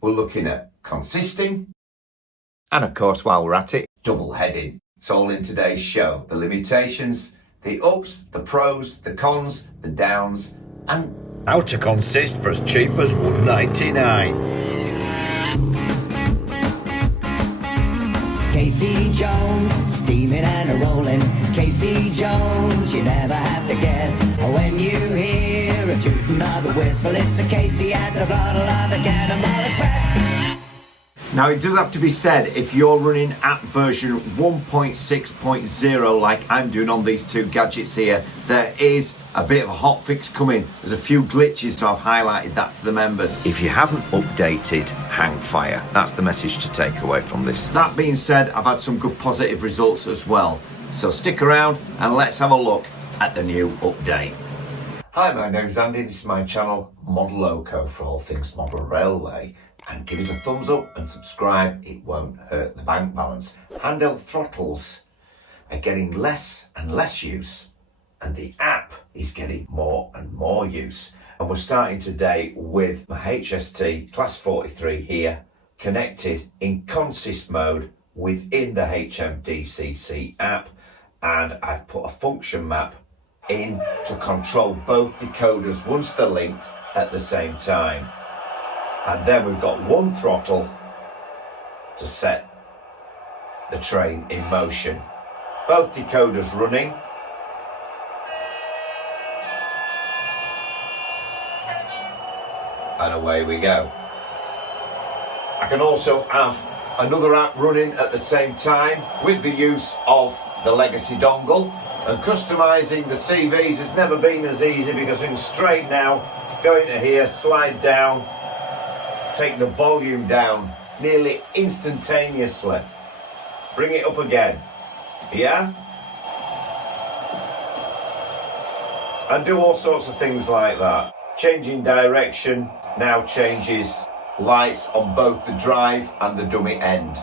we're looking at consisting, And of course, while we're at it, double heading. It's all in today's show. The limitations, the ups, the pros, the cons, the downs, and how to consist for as cheap as $1.99. Casey Jones, steaming and a-rolling. Casey Jones, you never have to guess. When you hear a tootin' of the whistle, it's a Casey at the throttle of the Cannonball Express. Now, it does have to be said, if you're running app version 1.6.0 like I'm doing on these two gadgets here, there is a bit of a hot fix coming. There's a few glitches, so I've highlighted that to the members. If you haven't updated, hang fire. That's the message to take away from this. That being said, I've had some good positive results as well. So stick around and let's have a look at the new update. Hi, my name's Andy. This is my channel, Modeloco, for all things model railway. And give us a thumbs up and subscribe, it won't hurt the bank balance. Handheld throttles are getting less and less use, and the app is getting more and more use. And we're starting today with my HST Class 43 here, connected in consist mode within the HMDCC app, and I've put a function map in to control both decoders once they're linked at the same time. And then we've got one throttle to set the train in motion. Both decoders running. And away we go. I can also have another app running at the same time with the use of the legacy dongle. And customizing the CVs has never been as easy, because I'm straight now, go into here, slide down, take the volume down nearly instantaneously. Bring it up again. Yeah? And do all sorts of things like that. Changing direction now changes lights on both the drive and the dummy end.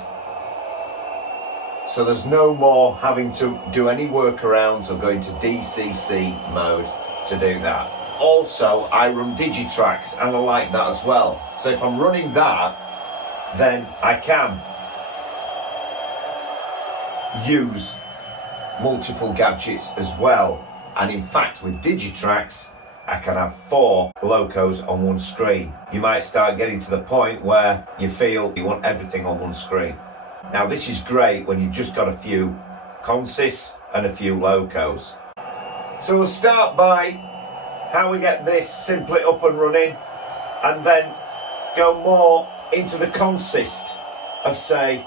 So there's no more having to do any workarounds or going to DCC mode to do that. Also, I run Digitracks and I like that as well. So if I'm running that, then I can use multiple gadgets as well. And in fact, with Digitracks, I can have 4 locos on one screen. You might start getting to the point where you feel you want everything on one screen. Now, this is great when you've just got a few consists and a few locos. So we'll start by how we get this simply up and running, and then go more into the consist of, say,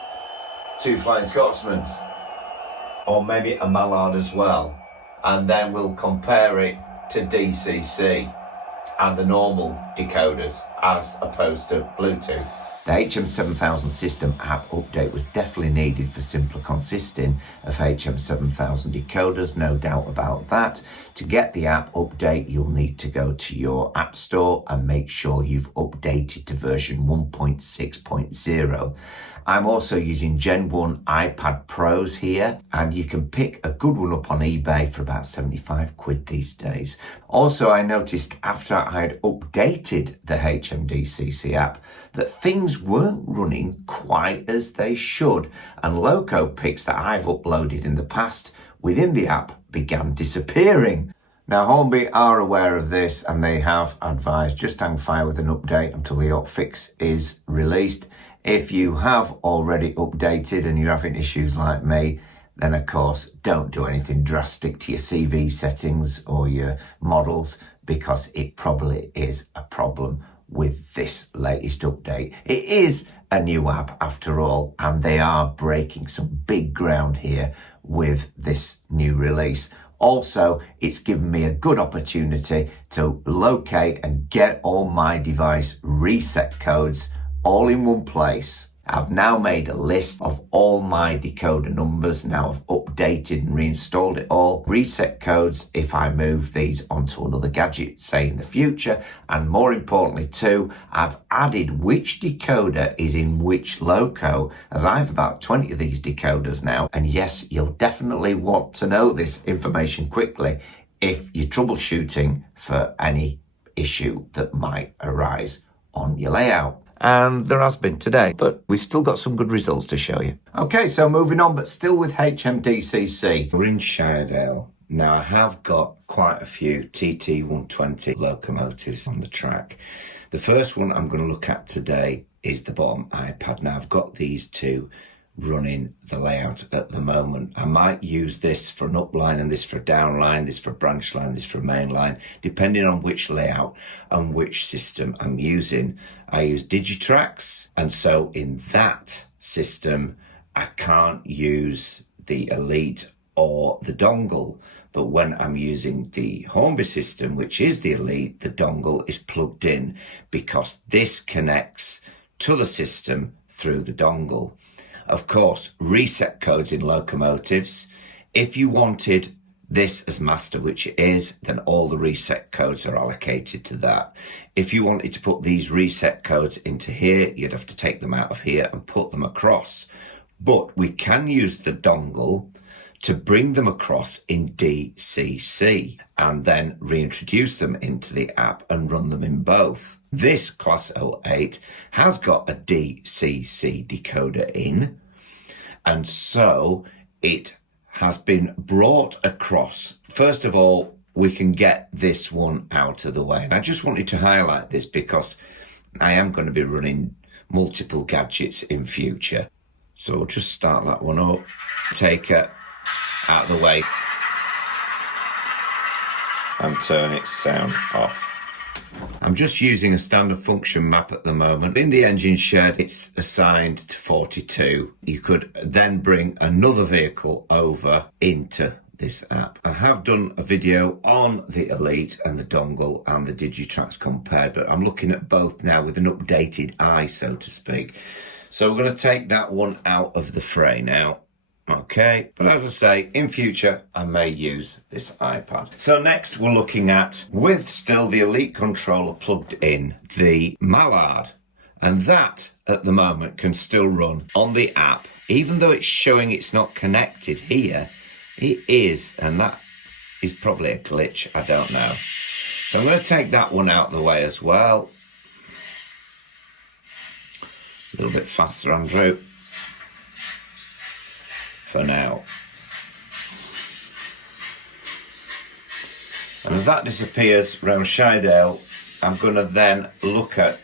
2 Flying Scotsmans, or maybe a Mallard as well. And then we'll compare it to DCC and the normal decoders as opposed to Bluetooth. The HM7000 system app update was definitely needed for simpler consisting of HM7000 decoders, no doubt about that. To get the app update, you'll need to go to your app store and make sure you've updated to version 1.6.0. I'm also using Gen 1 iPad Pros here, and you can pick a good one up on eBay for about 75 quid these days. Also, I noticed after I had updated the HMDCC app that things weren't running quite as they should, and loco pics that I've uploaded in the past within the app began disappearing. Now, Hornby are aware of this, and they have advised just hang fire with an update until the hotfix is released. If you have already updated and you're having issues like me, then of course don't do anything drastic to your CV settings or your models, because it probably is a problem with this latest update. It is a new app after all, and they are breaking some big ground here with this new release. Also, it's given me a good opportunity to locate and get all my device reset codes all in one place. I've now made a list of all my decoder numbers. Now I've updated and reinstalled it all. Reset codes if I move these onto another gadget, say in the future. And more importantly too, I've added which decoder is in which loco, as I have about 20 of these decoders now. And yes, you'll definitely want to know this information quickly if you're troubleshooting for any issue that might arise on your layout. and there has been today, but we've still got some good results to show you. Okay, so moving on, but still with HMDCC. We're in Shiredale. Now, I have got quite a few TT120 locomotives on the track. The first one I'm going to look at today is the bottom iPad. Now, I've got these two running the layout at the moment. I might use this for an upline and this for a downline, this for a branch line, this for a main line, depending on which layout and which system I'm using. I use Digitrax, and so in that system, I can't use the Elite or the dongle. But when I'm using the Hornby system, which is the Elite, the dongle is plugged in because this connects to the system through the dongle. Of course, reset codes in locomotives. If you wanted this as master, which it is, then all the reset codes are allocated to that. If you wanted to put these reset codes into here, you'd have to take them out of here and put them across. But we can use the dongle to bring them across in DCC and then reintroduce them into the app and run them in both. This Class 08 has got a DCC decoder in, and so it has been brought across. First of all, we can get this one out of the way. And I just wanted to highlight this because I am going to be running multiple gadgets in future. So we'll just start that one up, take it out of the way, and turn its sound off. I'm just using a standard function map at the moment. In the engine shed, it's assigned to 42. You could then bring another vehicle over into this app. I have done a video on the Elite and the dongle and the Digitrax compared, but I'm looking at both now with an updated eye, so to speak. So we're going to take that one out of the fray now. Okay, but as I say, in future, I may use this iPad. So next we're looking at, with still the Elite controller plugged in, the Mallard. And that, at the moment, can still run on the app. Even though it's showing it's not connected here, it is. And that is probably a glitch, I don't know. So I'm going to take that one out of the way as well. A little bit faster, Andrew. For now. And as that disappears around Shiredale, I'm going to then look at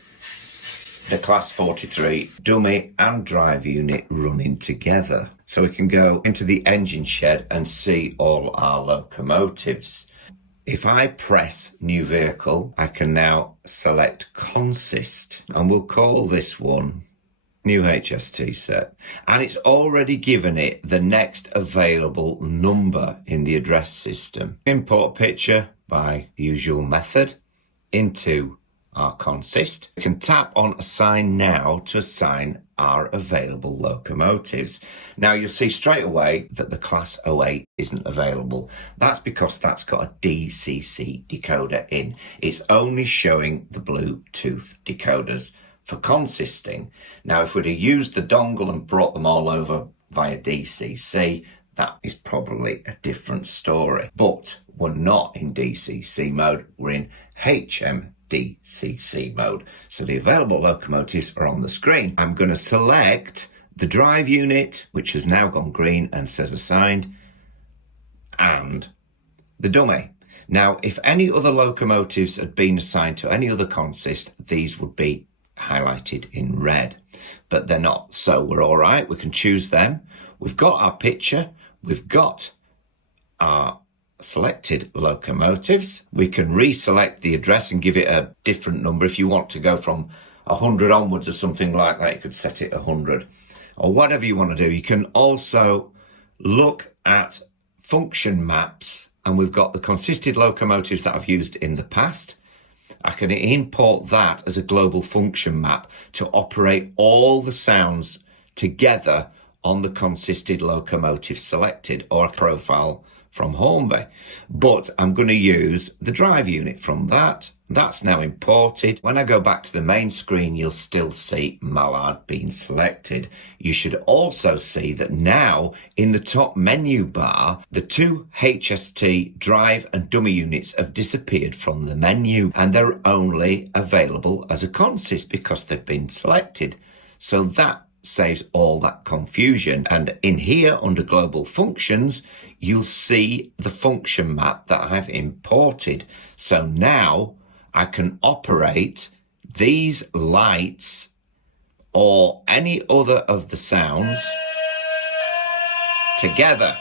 the Class 43 dummy and drive unit running together. So we can go into the engine shed and see all our locomotives. If I press new vehicle, I can now select consist, and we'll call this one new HST set, and it's already given it the next available number in the address system. Import picture by the usual method into our consist. We can tap on assign now to assign our available locomotives. Now you'll see straight away that the Class 08 isn't available. That's because that's got a DCC decoder in. It's only showing the Bluetooth decoders for consisting. Now, if we'd have used the dongle and brought them all over via DCC, that is probably a different story. But we're not in DCC mode, we're in HMDCC mode. So the available locomotives are on the screen. I'm going to select the drive unit, which has now gone green and says assigned, and the dummy. Now, if any other locomotives had been assigned to any other consist, these would be highlighted in red, but they're not, so we're all right. We can choose them. We've got our picture, we've got our selected locomotives. We can reselect the address and give it a different number. If you want to go from 100 onwards or something like that, you could set it 100 or whatever you want to do. You can also look at function maps, and we've got the consisted locomotives that I've used in the past. I can import that as a global function map to operate all the sounds together on the consisted locomotive selected, or a profile from Hornby. But I'm going to use the drive unit from that. That's now imported. When I go back to the main screen, you'll still see Mallard being selected. You should also see that now in the top menu bar, the two HST drive and dummy units have disappeared from the menu, and they're only available as a consist because they've been selected. So that saves all that confusion. And in here under global functions, you'll see the function map that I've imported. So now I can operate these lights or any other of the sounds together.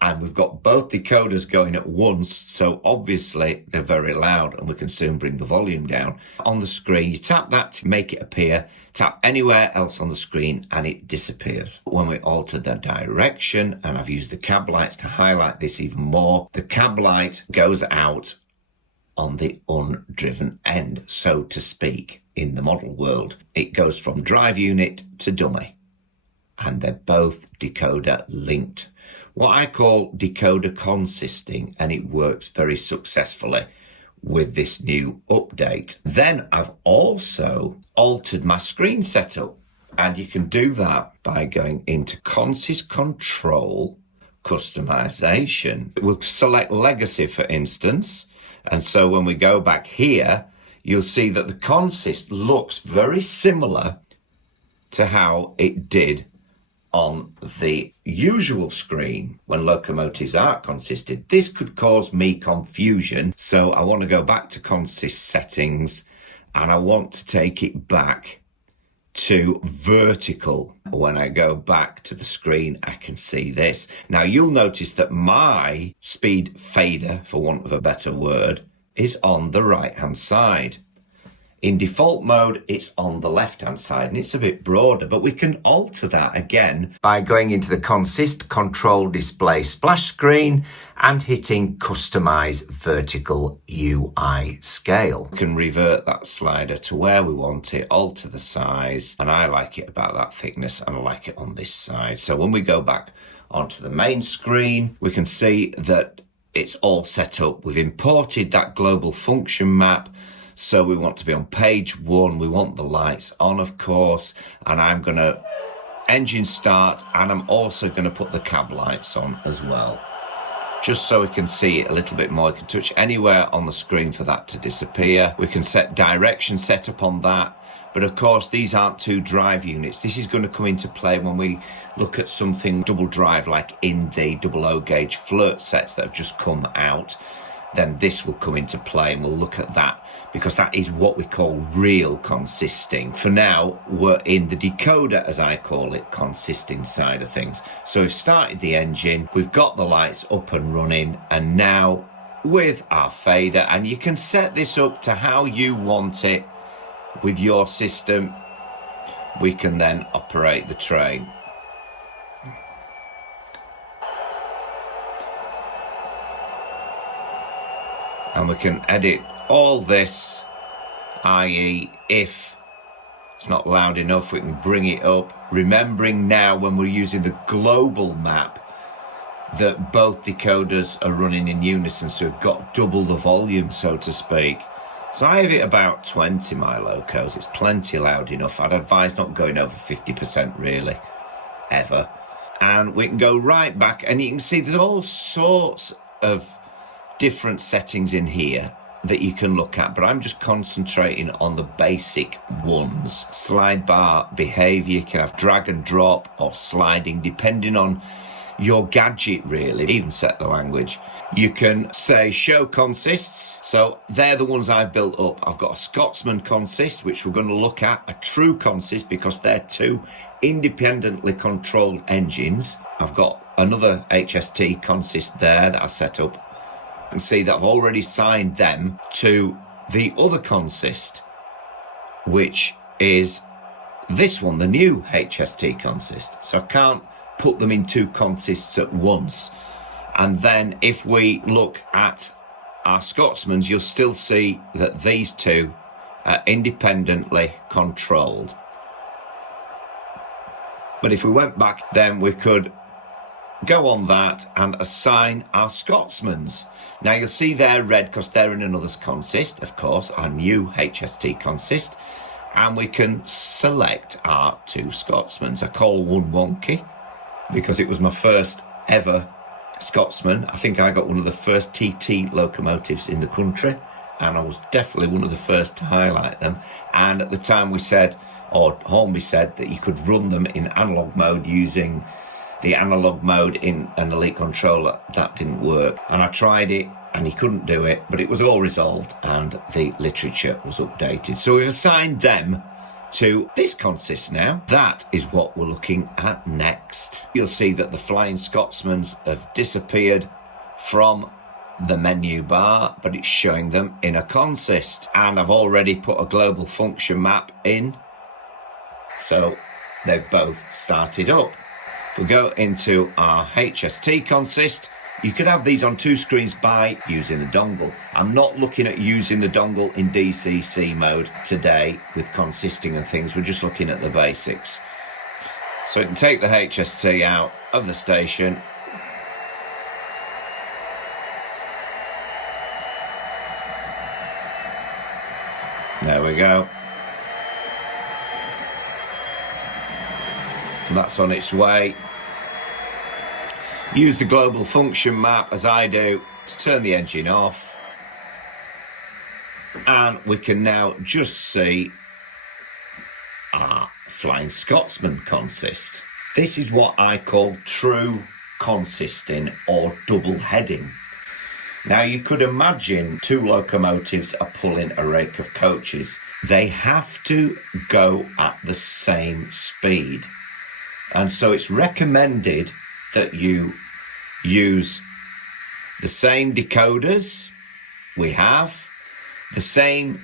And we've got both decoders going at once, so obviously they're very loud, and we can soon bring the volume down. On the screen, you tap that to make it appear, tap anywhere else on the screen and it disappears. When we alter the direction, and I've used the cab lights to highlight this even more, the cab light goes out on the undriven end, so to speak, in the model world. It goes from drive unit to dummy, and they're both decoder linked. What I call decoder consisting, and it works very successfully with this new update. Then I've also altered my screen setup, and you can do that by going into consist control, customization. We'll select legacy, for instance. And so when we go back here, you'll see that the consist looks very similar to how it did on the usual screen when locomotives aren't consisted. This could cause me confusion. So I want to go back to consist settings, and I want to take it back to vertical. When I go back to the screen, I can see this. Now you'll notice that my speed fader, for want of a better word, is on the right hand side. In default mode, it's on the left-hand side, and it's a bit broader, but we can alter that again by going into the consist control display splash screen and hitting customize vertical UI scale. We can revert that slider to where we want it, alter the size, and I like it about that thickness, and I like it on this side. So when we go back onto the main screen, we can see that it's all set up. We've imported that global function map. So we want to be on page 1. We want the lights on, of course, and I'm going to engine start, and I'm also going to put the cab lights on as well, just so we can see it a little bit more. We can touch anywhere on the screen for that to disappear. We can set direction set up on that. But of course, these aren't two drive units. This is going to come into play when we look at something double drive, like in the 00 gauge flirt sets that have just come out. Then this will come into play, and we'll look at that, because that is what we call real consisting. For now, we're in the decoder, as I call it, consisting side of things. So we've started the engine, we've got the lights up and running, and now with our fader, and you can set this up to how you want it with your system, we can then operate the train. And we can edit all this, i.e. if it's not loud enough, we can bring it up. Remembering now when we're using the global map that both decoders are running in unison, so we've got double the volume, so to speak. So I have it about 20 my locos. It's plenty loud enough. I'd advise not going over 50% really, ever. And we can go right back, and you can see there's all sorts of different settings in here that you can look at, but I'm just concentrating on the basic ones. Slide bar behavior, you can have drag and drop or sliding depending on your gadget really. Even set the language. You can say show consists, so they're the ones I've built up. I've got a Scotsman consist, which we're going to look at, a true consist, because they're two independently controlled engines. I've got another HST consist there that I set up, and see that I've already signed them to the other consist, which is this one, the new HST consist. So I can't put them in two consists at once. And then if we look at our Scotsmans, you'll still see that these two are independently controlled. But if we went back, then we could go on that and assign our Scotsmans. Now you'll see they're red because they're in another consist, of course, our new HST consist, and we can select our 2 Scotsmans. I call one Wonky because it was my first ever Scotsman. I think I got one of the first TT locomotives in the country, and I was definitely one of the first to highlight them. And at the time we said, or Hornby said, that you could run them in analog mode using the analog mode in an Elite controller. That didn't work, and I tried it and he couldn't do it, but it was all resolved and the literature was updated. So we've assigned them to this consist now. That is what we're looking at next. You'll see that the Flying Scotsmans have disappeared from the menu bar, but it's showing them in a consist, and I've already put a global function map in, so they've both started up. If we go into our HST consist, you could have these on 2 screens by using the dongle. I'm not looking at using the dongle in DCC mode today with consisting and things. We're just looking at the basics. So you can take the HST out of the station. There we go. That's on its way. Use the global function map, as I do, to turn the engine off. And we can now just see our Flying Scotsman consist. This is what I call true consisting or double heading. Now you could imagine 2 locomotives are pulling a rake of coaches. They have to go at the same speed. And so it's recommended that you use the same decoders we have, the same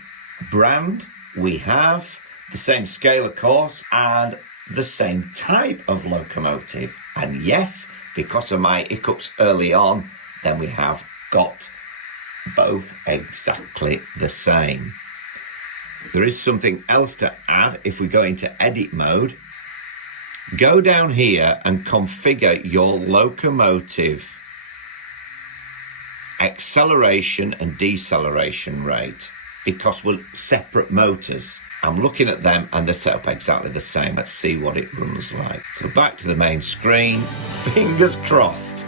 brand we have, the same scale of course, and the same type of locomotive. And yes, because of my hiccups early on, then we have got both exactly the same. There is something else to add. If we go into edit mode, go down here and configure your locomotive acceleration and deceleration rate, because we're separate motors. I'm looking at them and they're set up exactly the same. Let's see what it runs like. So back to the main screen. Fingers crossed.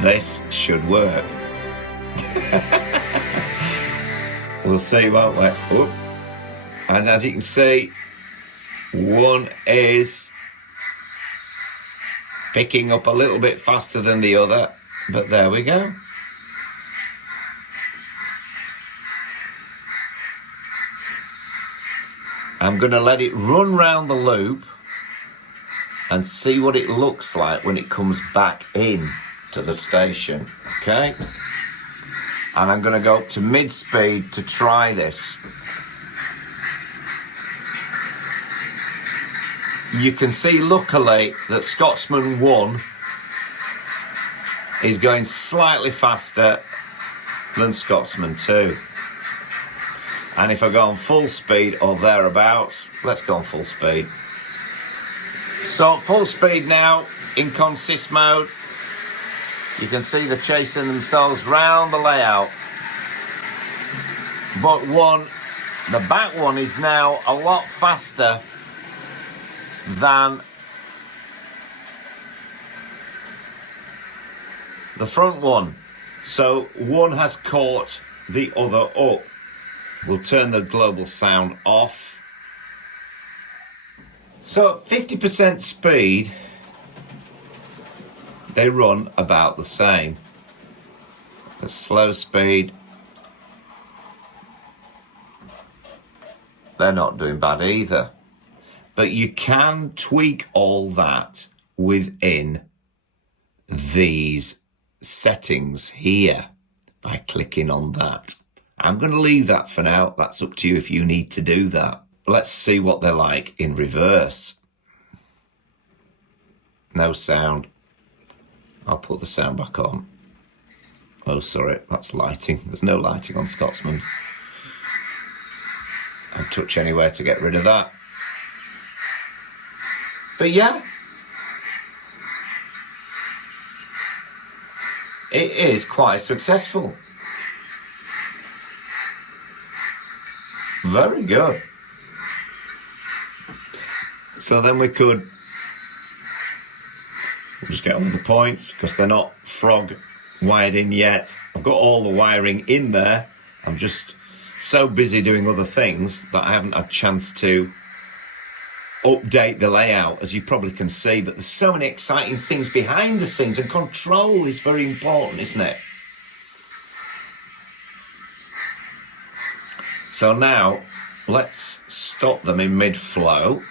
This should work. We'll see, won't we? Oh. And as you can see, one is picking up a little bit faster than the other, but there we go. I'm going to let it run round the loop and see what it looks like when it comes back in to the station, okay? And I'm going to go up to mid-speed to try this. You can see, luckily, that Scotsman 1 is going slightly faster than Scotsman 2. And if I go on full speed or thereabouts, let's go on full speed. So full speed now in consist mode. You can see they're chasing themselves round the layout. But the back one is now a lot faster than the front one. So one has caught the other up. We'll turn the global sound off. So at 50% speed, they run about the same. At slow speed, they're not doing bad either. But you can tweak all that within these settings here by clicking on that. I'm going to leave that for now. That's up to you if you need to do that. Let's see what they're like in reverse. No sound. I'll put the sound back on. Oh, sorry, that's lighting. There's no lighting on Scotsman's. I'll touch anywhere to get rid of that. But yeah, it is quite successful. Very good. So then we could just get all the points because they're not frog wired in yet. I've got all the wiring in there. I'm just so busy doing other things that I haven't had a chance to update the layout, as you probably can see. But there's so many exciting things behind the scenes, and control is very important, isn't it? So now let's stop them in mid-flow.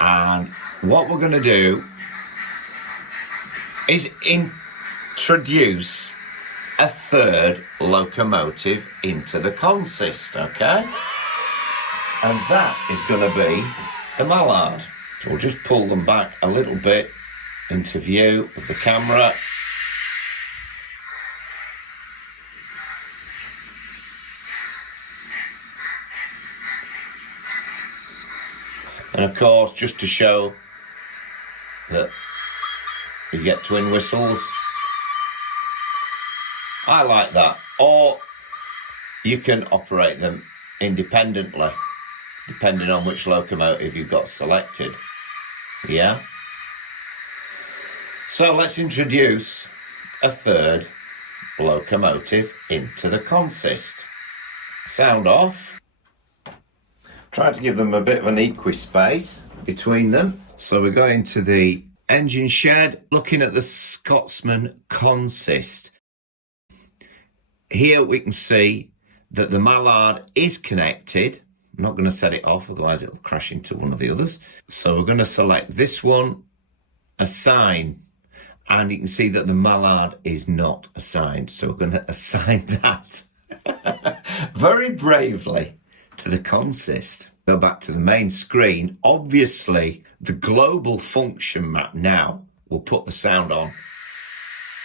And what we're going to do is introduce a third locomotive into the consist, okay? And that is going to be the mallard. So we'll just pull them back a little bit into view of the camera. And of course, just to show that you get twin whistles. I like that. Or you can operate them independently, depending on which locomotive you've got selected. Yeah? So let's introduce a third locomotive into the consist. Sound off. Try to give them a bit of an equi-space between them. So we're going to the engine shed, looking at the Scotsman consist. Here we can see that the mallard is connected. I'm not going to set it off, otherwise it'll crash into one of the others. So we're going to select this one, assign, and you can see that the mallard is not assigned. So we're going to assign that very bravely to the consist. Go back to the main screen. Obviously, the global function map now will put the sound on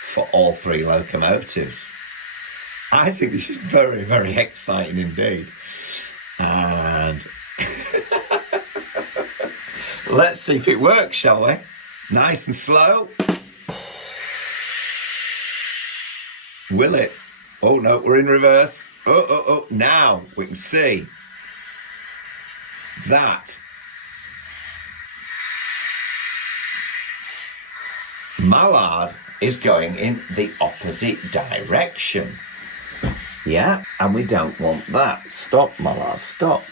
for all three locomotives. I think this is very, very exciting indeed. And let's see if it works, shall we? Nice and slow. Will it? Oh no, we're in reverse. Oh, now we can see that mallard is going in the opposite direction. Yeah, and we don't want that. Stop, mallard, stop.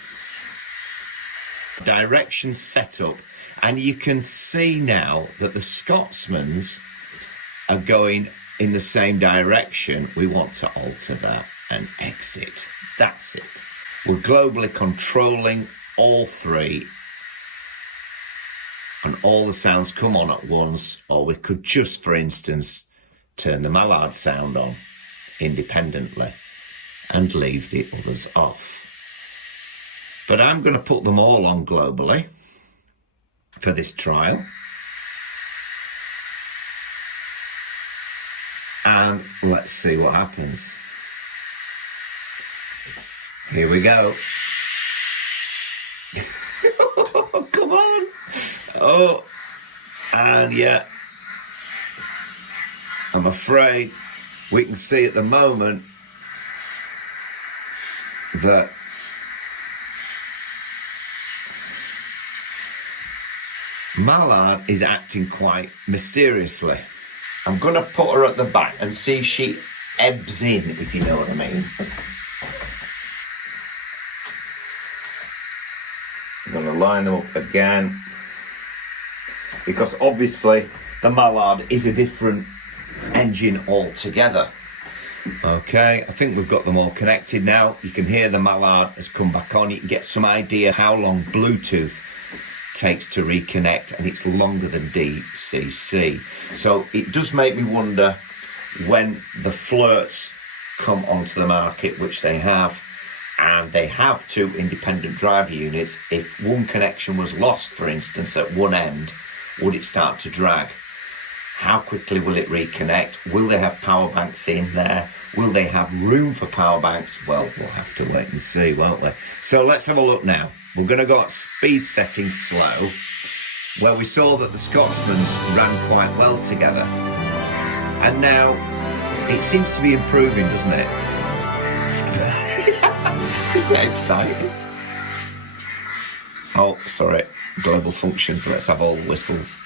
Direction set up, and you can see now that the Scotsmans are going in the same direction. We want to alter that and exit. That's it. We're globally controlling all three, and all the sounds come on at once, or we could just, for instance, turn the mallard sound on independently and leave the others off. But I'm going to put them all on globally for this trial. And let's see what happens. Here we go. Come on. Oh, and yeah, I'm afraid we can see at the moment that mallard is acting quite mysteriously. I'm going to put her at the back and see if she ebbs in, if you know what I mean. I'm going to line them up again, because obviously the mallard is a different engine altogether. Okay, I think we've got them all connected now. You can hear the mallard has come back on. You can get some idea how long Bluetooth takes to reconnect, and it's longer than DCC. So it does make me wonder, when the flirts come onto the market, which they have, and they have two independent driver units, if one connection was lost, for instance, at one end, would it start to drag? How quickly will it reconnect? Will they have power banks in there? Will they have room for power banks? Well, we'll have to wait and see, won't we? So let's have a look now. We're going to go at speed setting slow, where we saw that the Scotsmans ran quite well together. And now it seems to be improving, doesn't it? Isn't that exciting? Oh, sorry, global functions. Let's have all the whistles.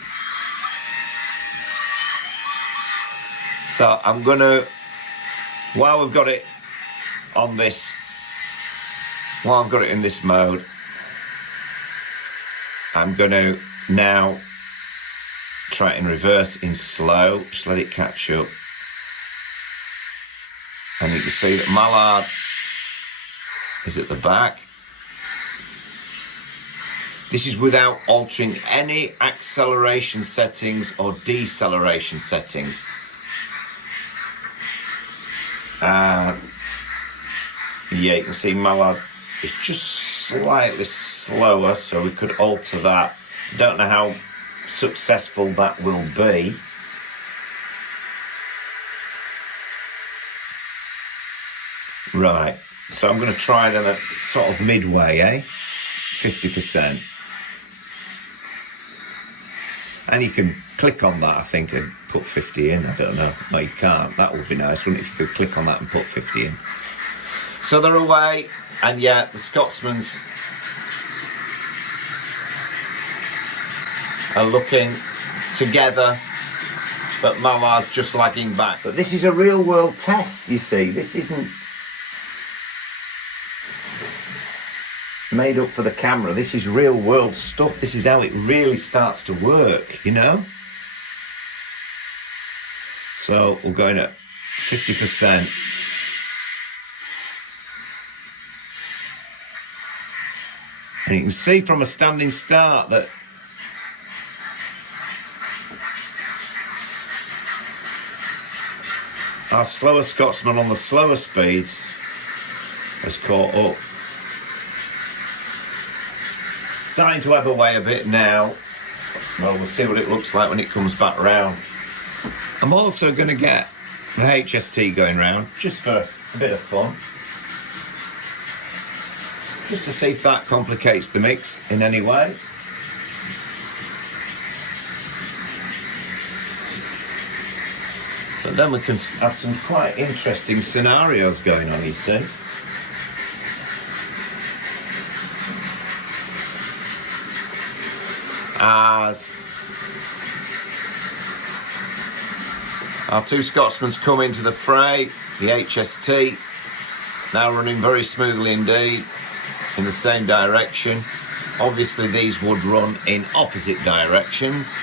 So I'm gonna, while we've got it on this, while I've got it in this mode, I'm gonna now try it in reverse in slow, just let it catch up. And you can see that Mallard is at the back. This is without altering any acceleration settings or deceleration settings. Yeah, you can see Mallard is just slightly slower, so we could alter that. Don't know how successful that will be. Right, so I'm going to try them at sort of midway, 50%. And you can click on that, I think, and put 50 in. I don't know. No, you can't. That would be nice, wouldn't it, if you could click on that and put 50 in. So they're away, and yeah, the Scotsmans are looking together, but Mallard's just lagging back. But this is a real world test, you see. This isn't made up for the camera. This is real world stuff. This is how it really starts to work, you know? So we're going at 50%. And you can see from a standing start that our slower Scotsman on the slower speeds has caught up. Starting to ebb away a bit now. Well, we'll see what it looks like when it comes back round. I'm also going to get the HST going round, just for a bit of fun. Just to see if that complicates the mix in any way. But then we can have some quite interesting scenarios going on, you see. As our two Scotsmen come into the fray, the HST now running very smoothly indeed in the same direction. Obviously these would run in opposite directions.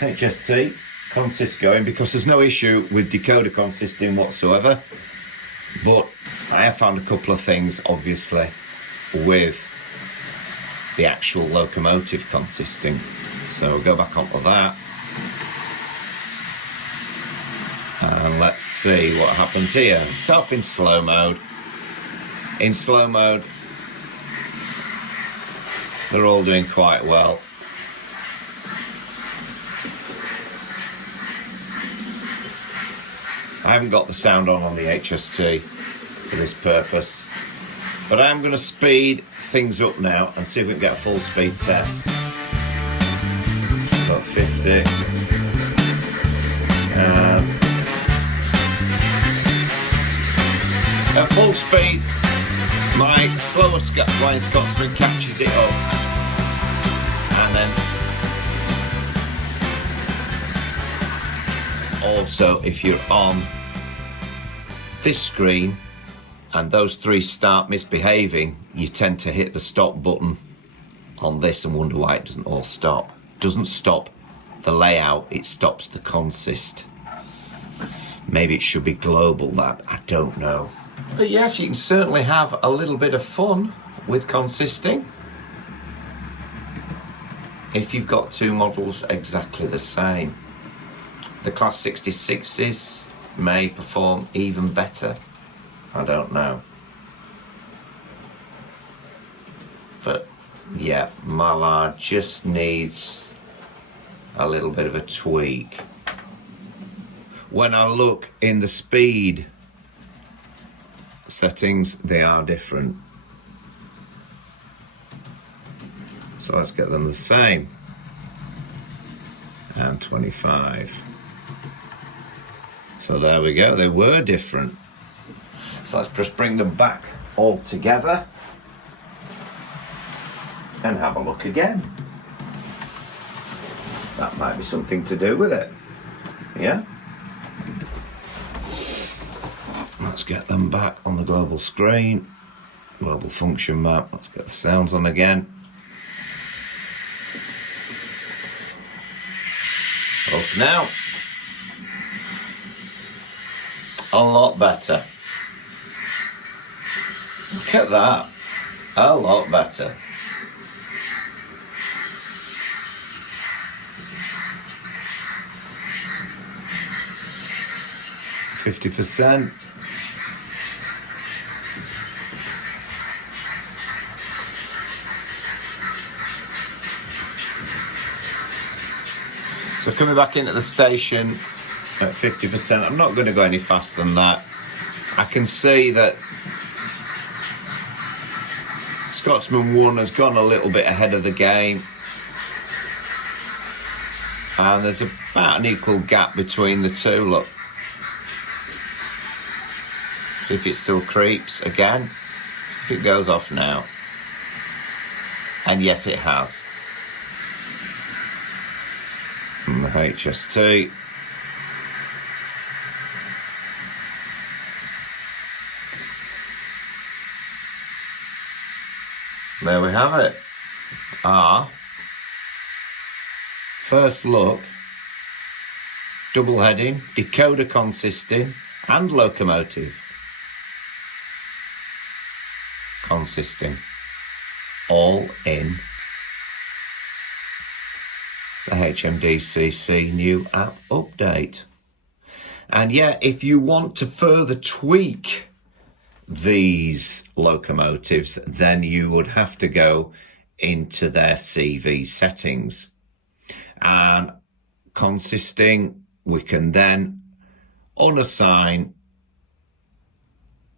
HST consist going because there's no issue with decoder consisting whatsoever, but I have found a couple of things obviously with the actual locomotive consisting. So we'll go back onto that. And let's see what happens here. Self in slow mode. In slow mode, they're all doing quite well. I haven't got the sound on the HST for this purpose, but I'm going to speed things up now and see if we can get a full speed test. Got 50. At full speed, my slower flying Scotsman catches it up, and then also if you're on this screen and those three start misbehaving, you tend to hit the stop button on this and wonder why it doesn't all stop. It doesn't stop the layout, it stops the consist. Maybe it should be global, that, I don't know. But yes, you can certainly have a little bit of fun with consisting if you've got two models exactly the same. The Class 66s may perform even better. I don't know. But yeah, Mallard just needs a little bit of a tweak. When I look in the speed settings, they are different. So let's get them the same. And 25. So there we go, they were different. So let's just bring them back all together and have a look again. That might be something to do with it. Yeah? Let's get them back on the global screen. Global function map. Let's get the sounds on again. Up now. A lot better. Look at that. A lot better. %. So coming back into the station at 50%, I'm not going to go any faster than that. I can see that Scotsman 1 has gone a little bit ahead of the game. And there's about an equal gap between the two, look. See if it still creeps again. See if it goes off now. And yes, it has. And the HST. There we have it. Our first look, double heading, decoder consisting, and locomotive consisting, all in the HMDCC new app update. And yeah, if you want to further tweak these locomotives, then you would have to go into their CV settings. And consisting, we can then unassign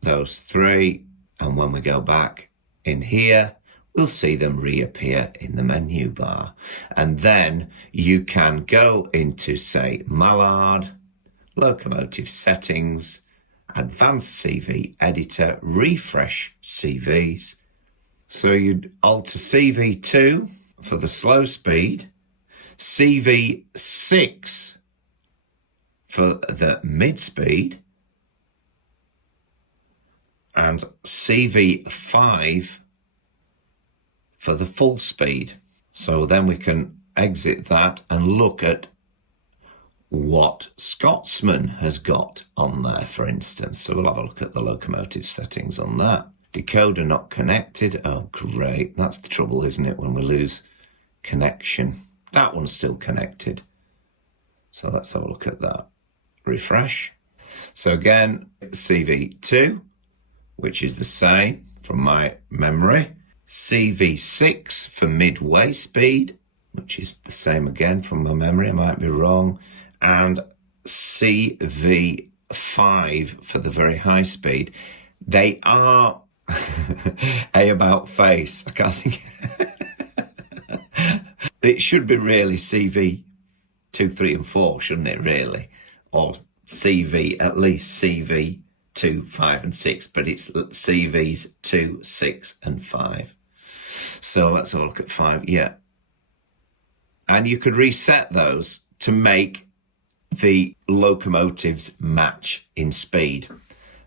those three, and when we go back in here, we'll see them reappear in the menu bar. And then you can go into, say, Mallard, locomotive settings, advanced CV editor, refresh CVs. So you'd alter CV2 for the slow speed, CV6 for the mid speed, and CV5 for the full speed. So then we can exit that and look at what Scotsman has got on there, for instance. So we'll have a look at the locomotive settings on that. Decoder not connected. Oh, great. That's the trouble, isn't it, when we lose connection? That one's still connected. So let's have a look at that. Refresh. So again, CV2, which is the same from my memory. CV6 for midway speed, which is the same again from my memory. I might be wrong. And CV5 for the very high speed. They are a about face. I can't think. It should be really CV 2, 3 and 4, shouldn't it, really? Or CV, at least CV 2, 5 and 6, but it's CVs 2, 6 and 5. So let's have a look at 5. Yeah. And you could reset those to make the locomotives match in speed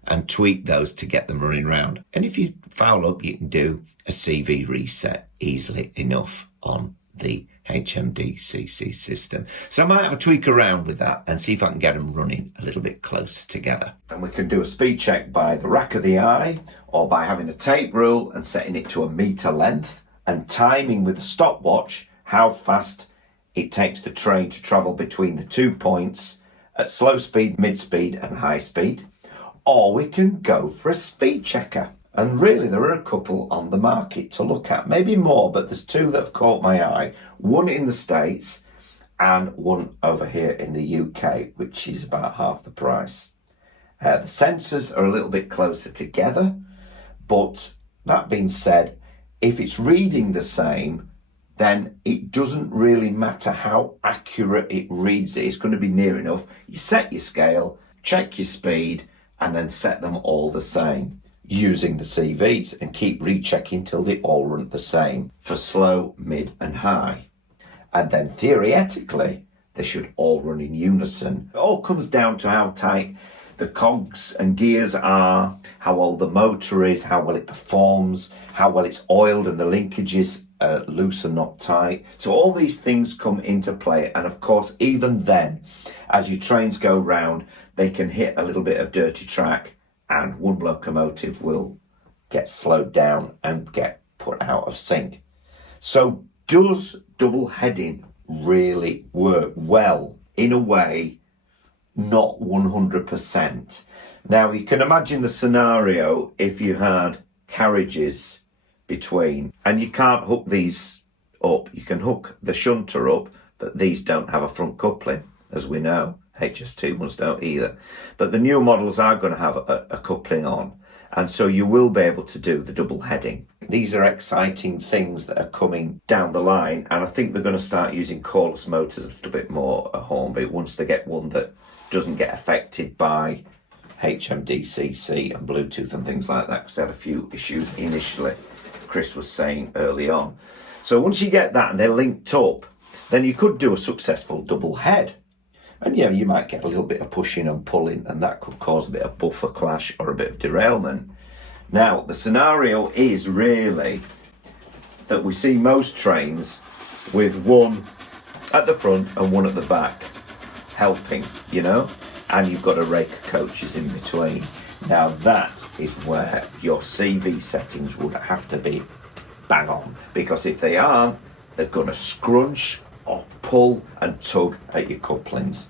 and tweak those to get them running round. And if you foul up, you can do a CV reset easily enough on the HMDCC system. So I might have a tweak around with that and see if I can get them running a little bit closer together. And we can do a speed check by the rack of the eye, or by having a tape rule and setting it to a meter length and timing with a stopwatch how fast it takes the train to travel between the 2 points at slow speed, mid speed and high speed. Or we can go for a speed checker. And really there are a couple on the market to look at, maybe more, but there's two that have caught my eye. One in the States and one over here in the UK, which is about half the price. The sensors are a little bit closer together, but that being said, if it's reading the same, then it doesn't really matter how accurate it reads it. It's going to be near enough. You set your scale check your speed, and then set them all the same using the CVs, and keep rechecking till they all run the same for slow, mid and high. And then theoretically, they should all run in unison. It all comes down to how tight the cogs and gears are, how old the motor is, how well it performs, how well it's oiled and the linkages are loose and not tight. So all these things come into play. And of course, even then, as your trains go round, they can hit a little bit of dirty track and one locomotive will get slowed down and get put out of sync. So does double heading really work? Well, in a way, not 100%. Now, you can imagine the scenario if you had carriages between, and you can't hook these up. You can hook the shunter up, but these don't have a front coupling, as we know. HS2 ones don't either. But the newer models are going to have a coupling on, and so you will be able to do the double heading. These are exciting things that are coming down the line, and I think they're going to start using cordless motors a little bit more at Hornby once they get one that doesn't get affected by HMDCC and Bluetooth and things like that, because they had a few issues initially, Chris was saying early on. So once you get that and they're linked up, then you could do a successful double head. And yeah, you might get a little bit of pushing and pulling, and that could cause a bit of buffer clash or a bit of derailment. Now, the scenario is really that we see most trains with one at the front and one at the back helping, you know, and you've got a rake of coaches in between. Now, that is where your CV settings would have to be bang on, because if they aren't, they're going to scrunch or pull and tug at your couplings.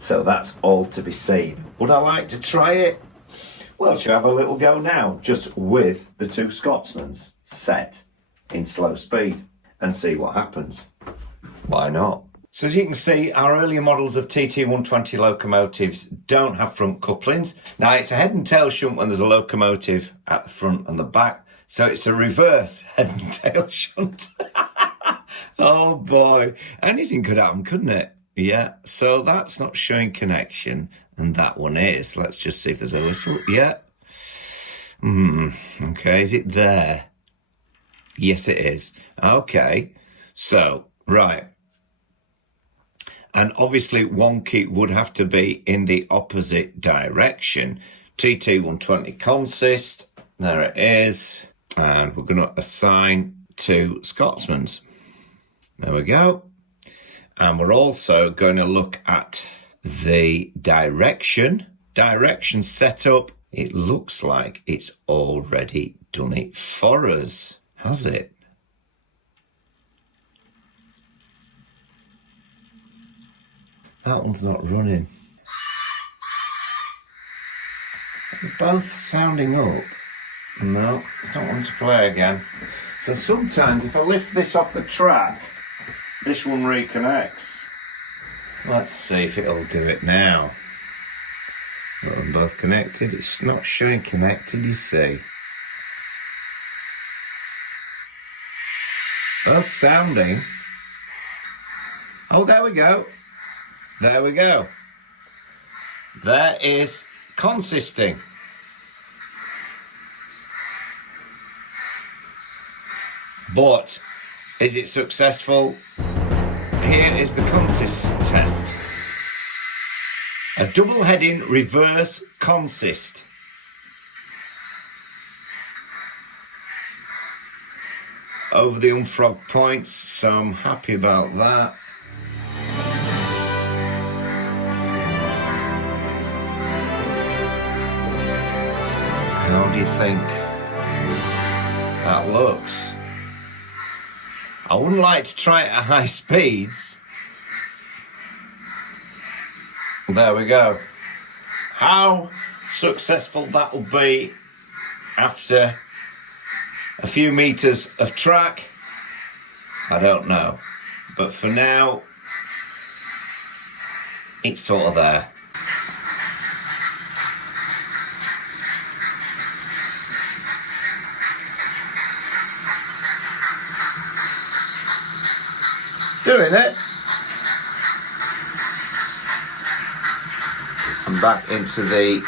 So that's all to be seen. Would I like to try it? Well, shall I have a little go now, just with the two Scotsmans set in slow speed and see what happens? Why not? So as you can see, our earlier models of TT120 locomotives don't have front couplings. Now, it's a head and tail shunt when there's a locomotive at the front and the back. So it's a reverse head and tail shunt. Oh boy, anything could happen, couldn't it? Yeah, so that's not showing connection, and that one is. Let's just see if there's a whistle. Yeah. Okay, is it there? Yes, it is. Okay, so, right. And obviously, one key would have to be in the opposite direction. TT120 consist, there it is. And we're going to assign two Scotsmans. There we go. And we're also going to look at the direction setup. It looks like it's already done it for us, has it? That one's not running. They're both sounding up. No, I don't want to play again. So sometimes if I lift this off the track, this one reconnects. Let's see if it'll do it now. Got them both connected. It's not showing connected, you see. Both sounding. Oh, there we go. There we go. There is consisting. But is it successful? Here is the consist test. A double heading reverse consist. Over the unfrog points, so I'm happy about that. How do you think that looks? I wouldn't like to try it at high speeds. There we go. How successful that will be after a few meters of track, I don't know. But for now, it's sort of there. Doing it. back into the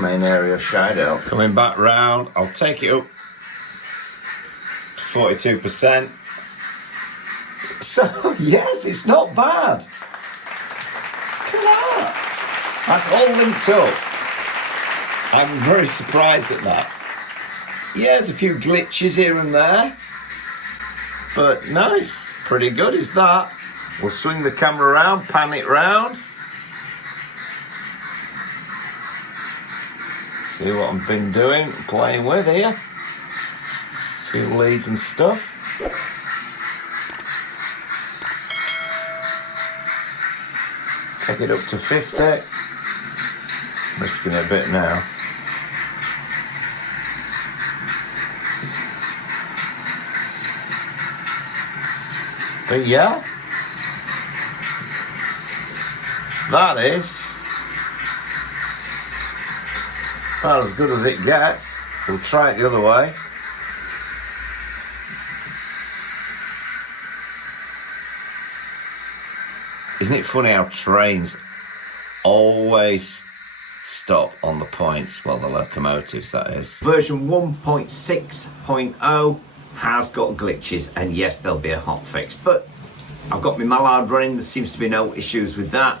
main area of Shido. Coming back round, I'll take it up to 42%. So, yes, it's not bad. Look at that. That's all linked up. I'm very surprised at that. Yeah, there's a few glitches here and there. But nice. Pretty good is that. We'll swing the camera around, pan it round. See what I've been doing, playing with here. A few leads and stuff. Take it up to 50. Risking it a bit now. But yeah, that is about as good as it gets. We'll try it the other way. Isn't it funny how trains always stop on the points? Well, the locomotives, that is. Version 1.6.0 has got glitches, and yes, there'll be a hot fix, but I've got my Mallard running. There seems to be no issues with that.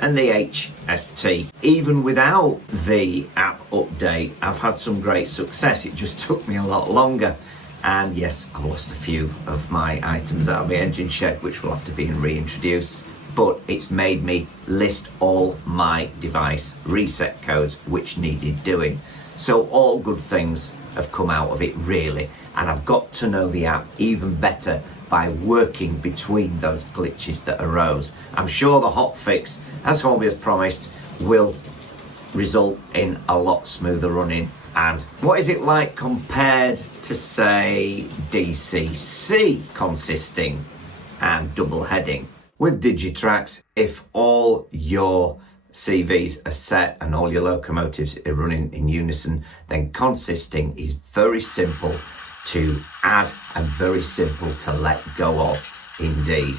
And the HST, even without the app update, I've had some great success. It just took me a lot longer. And yes, I've lost a few of my items out of my engine shed, which will have to be reintroduced. But it's made me list all my device reset codes which needed doing. So all good things have come out of it, really. And I've got to know the app even better by working between those glitches that arose. I'm sure the hot fix, as Hornby has promised, will result in a lot smoother running. And what is it like compared to, say, DCC consisting and double heading? With Digitrax, if all your CVs are set and all your locomotives are running in unison, then consisting is very simple to add and very simple to let go of indeed.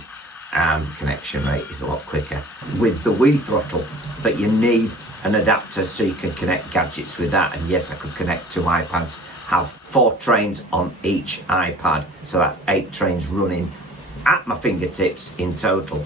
And the connection rate is a lot quicker with the Wii throttle, but you need an adapter so you can connect gadgets with that. And yes, I could connect 2 iPads, have 4 trains on each iPad, so that's 8 trains running at my fingertips in total.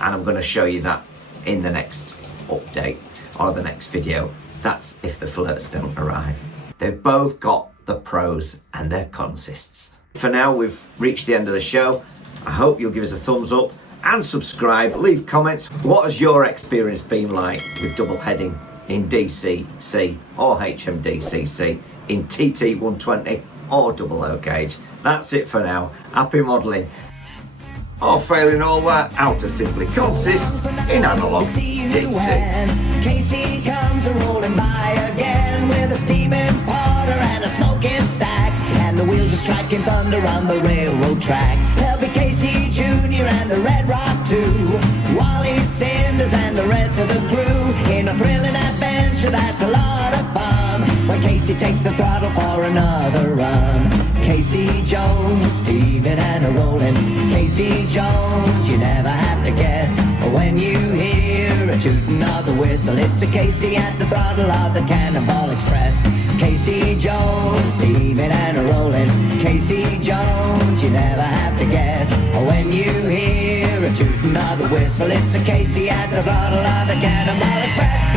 And I'm going to show you that in the next update or the next video. That's if the flirts don't arrive. They've both got the pros and their consists. For now, we've reached the end of the show. I hope you'll give us a thumbs up and subscribe, leave comments. What has your experience been like with double heading in DCC or HMDCC, in TT120 or double O gauge? That's it for now. Happy modelling. Or failing all that, how to simply consist in analog DC. Casey comes rolling by again with a steaming porter and a smoking stack, and the wheels are striking thunder on the railroad track. There'll be Casey Jr. and the Red Rock too, Wally Sanders and the rest of the crew in a thrilling adventure that's a lot of fun. When Casey takes the throttle for another run, Casey Jones, steaming and a rolling. Casey Jones, you never have to guess. When you hear a tooting of the whistle, it's a Casey at the throttle of the Cannonball Express. Casey Jones, steaming and a rolling. Casey Jones, you never have to guess. When you hear a tooting of the whistle, it's a Casey at the throttle of the Cannonball Express.